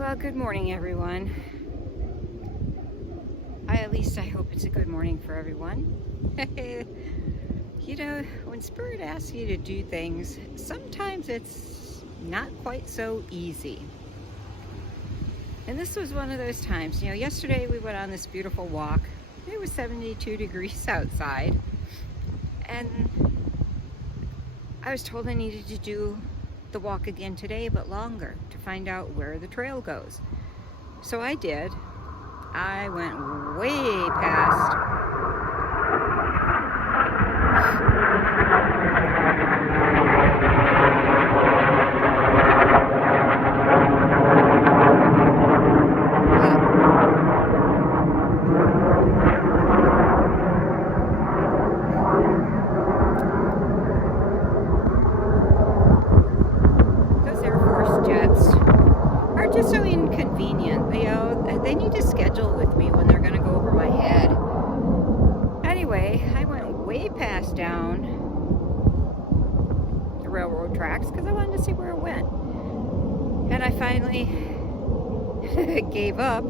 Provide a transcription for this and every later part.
Well, good morning, everyone. At least I hope it's a good morning for everyone. You know, when Spirit asks you to do things, sometimes it's not quite so easy. And this was one of those times. Yesterday we went on this beautiful walk. It was 72 degrees outside. And I was told I needed to do the walk again today, but longer, to find out where the trail goes. So I did. I went way past those Air Force jets are just so inconvenient. They need to schedule with me when they're going to go over my head. Anyway, I went way past down the railroad tracks because I wanted to see where it went. And I finally gave up,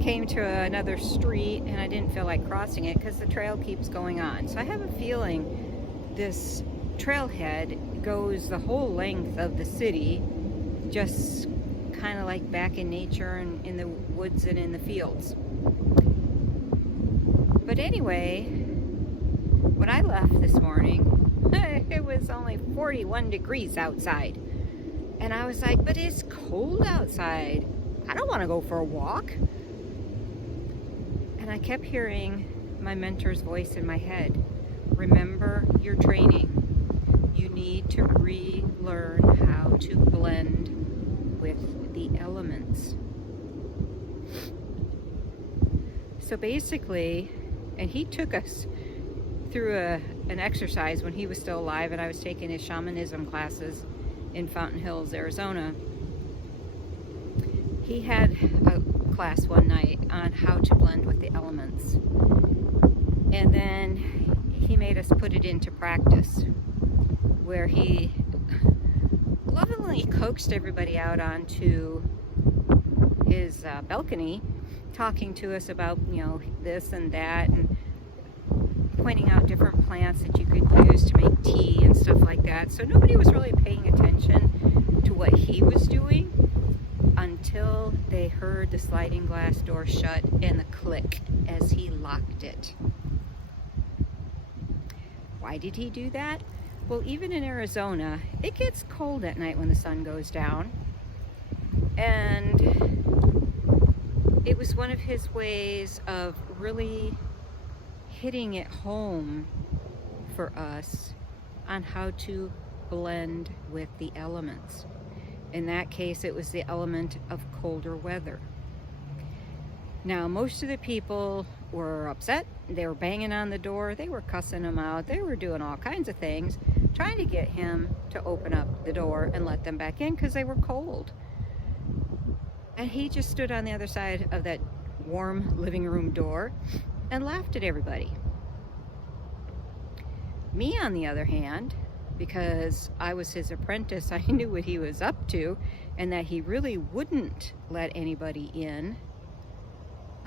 came to another street, and I didn't feel like crossing it because the trail keeps going on. So I have a feeling this trailhead goes the whole length of the city, just kind of like back in nature and in the woods and in the fields. But anyway, when I left this morning, it was only 41 degrees outside. And I was like, but it's cold outside. I don't want to go for a walk. And I kept hearing my mentor's voice in my head. Remember your training. You need to relearn how to blend with the elements. So basically, and he took us through an exercise when he was still alive, and I was taking his shamanism classes in Fountain Hills, Arizona. He had a class one night on how to blend with the elements. And then he made us put it into practice, where he lovingly coaxed everybody out onto his balcony, talking to us about, this and that, and pointing out different plants that you could use to make tea and stuff like that. So nobody was really paying attention to what he was doing until they heard the sliding glass door shut and the click as he locked it. Why did he do that? Well, even in Arizona, it gets cold at night when the sun goes down. And it was one of his ways of really hitting it home for us on how to blend with the elements. In that case, it was the element of colder weather. Now, most of the people were upset. They were banging on the door. They were cussing him out. They were doing all kinds of things, trying to get him to open up the door and let them back in because they were cold. And he just stood on the other side of that warm living room door and laughed at everybody. Me, on the other hand, because I was his apprentice, I knew what he was up to and that he really wouldn't let anybody in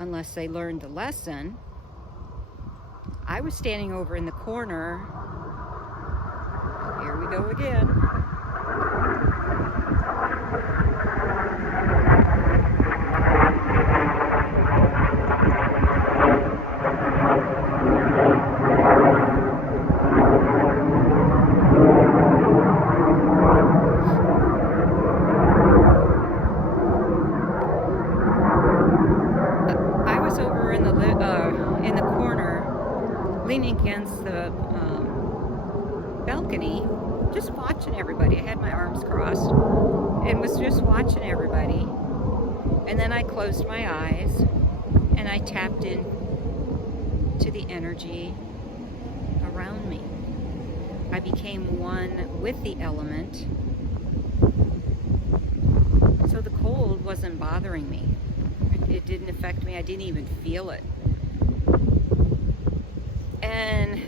unless they learned the lesson. I was standing over in the corner. Here we go again. In the corner, leaning against the balcony, just watching everybody. I had my arms crossed and was just watching everybody. And then I closed my eyes and I tapped in to the energy around me. I became one with the element. So the cold wasn't bothering me. It didn't affect me. I didn't even feel it. And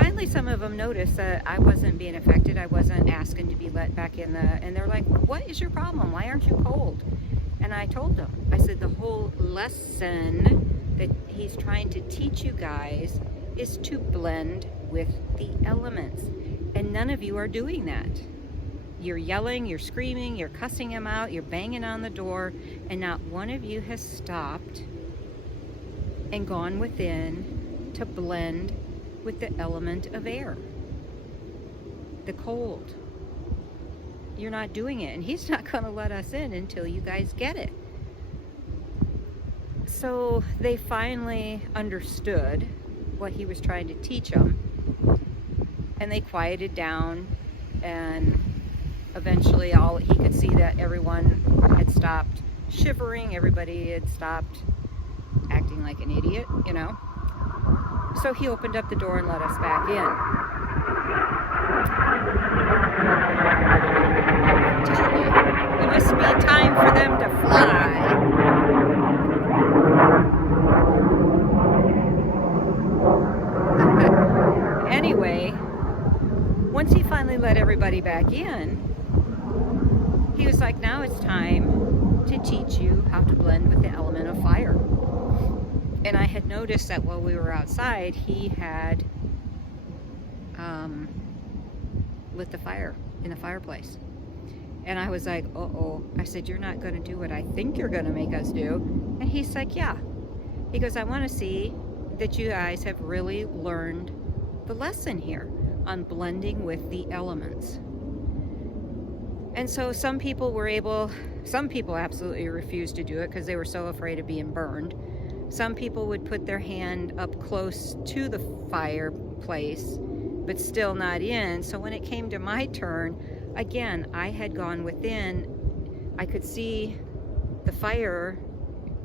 finally some of them noticed that I wasn't being affected. I wasn't asking to be let back in and they're like, what is your problem? Why aren't you cold? And I told them, I said, the whole lesson that he's trying to teach you guys is to blend with the elements. And none of you are doing that. You're yelling, you're screaming, you're cussing him out, you're banging on the door, and not one of you has stopped and gone within to blend with the element of air, the cold. You're not doing it, and he's not going to let us in until you guys get it. So they finally understood what he was trying to teach them, and they quieted down, and eventually he could see that everyone had stopped shivering, everybody had stopped acting like an idiot, you know. So he opened up the door and let us back in. It must be time for them to fly. Anyway, once he finally let everybody back in, he was like, now it's time to teach you how to blend with the element of fire. And I had noticed that while we were outside, he had lit the fire in the fireplace. And I was like, uh-oh. I said, you're not going to do what I think you're going to make us do. And he's like, yeah. He goes, I want to see that you guys have really learned the lesson here on blending with the elements. And so some people absolutely refused to do it because they were so afraid of being burned. Some people would put their hand up close to the fireplace, but still not in. So when it came to my turn, again, I had gone within. I could see the fire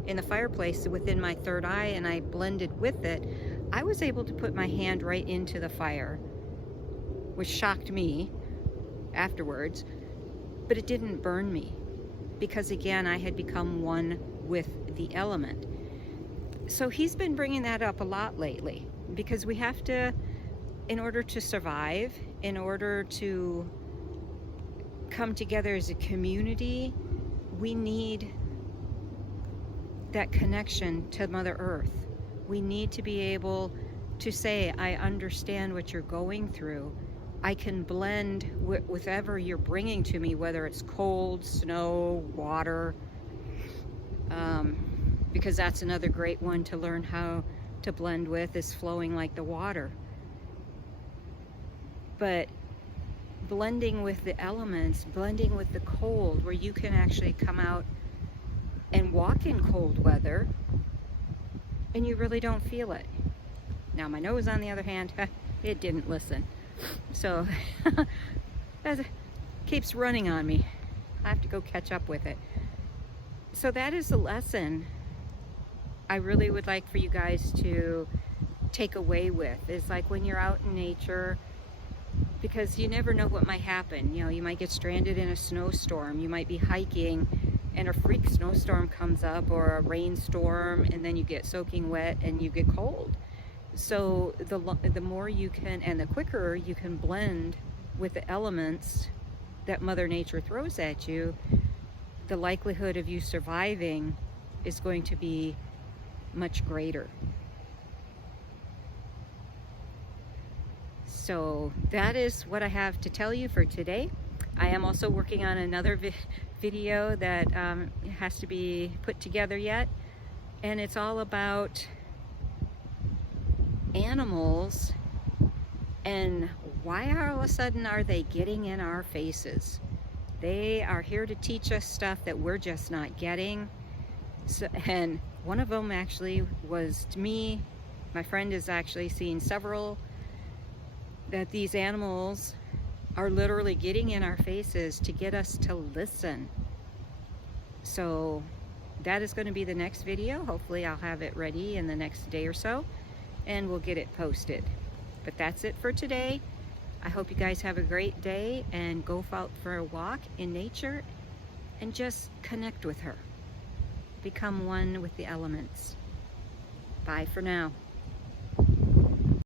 in the fireplace within my third eye, and I blended with it. I was able to put my hand right into the fire, which shocked me afterwards, but it didn't burn me because, again, I had become one with the element. So he's been bringing that up a lot lately because we have to, in order to survive, in order to come together as a community, we need that connection to Mother Earth. We need to be able to say, I understand what you're going through. I can blend with whatever you're bringing to me, whether it's cold, snow, water, because that's another great one to learn how to blend with, is flowing like the water. But blending with the elements, blending with the cold, where you can actually come out and walk in cold weather and you really don't feel it. Now my nose, on the other hand, it didn't listen. So it keeps running on me. I have to go catch up with it. So that is a lesson I really would like for you guys to take away with. It's like when you're out in nature, because you never know what might happen. You know, you might get stranded in a snowstorm. You might be hiking and a freak snowstorm comes up, or a rainstorm, and then you get soaking wet and you get cold. So the more you can, and the quicker you can blend with the elements that Mother Nature throws at you, the likelihood of you surviving is going to be much greater. So that is what I have to tell you for today. I am also working on another video that has to be put together yet, and it's all about animals and why all of a sudden are they getting in our faces. They are here to teach us stuff that we're just not getting. So, and one of them actually was to me. My friend has actually seen several that these animals are literally getting in our faces to get us to listen. So that is going to be the next video. Hopefully I'll have it ready in the next day or so, and we'll get it posted. But that's it for today. I hope you guys have a great day and go out for a walk in nature and just connect with her. Become one with the elements. Bye for now.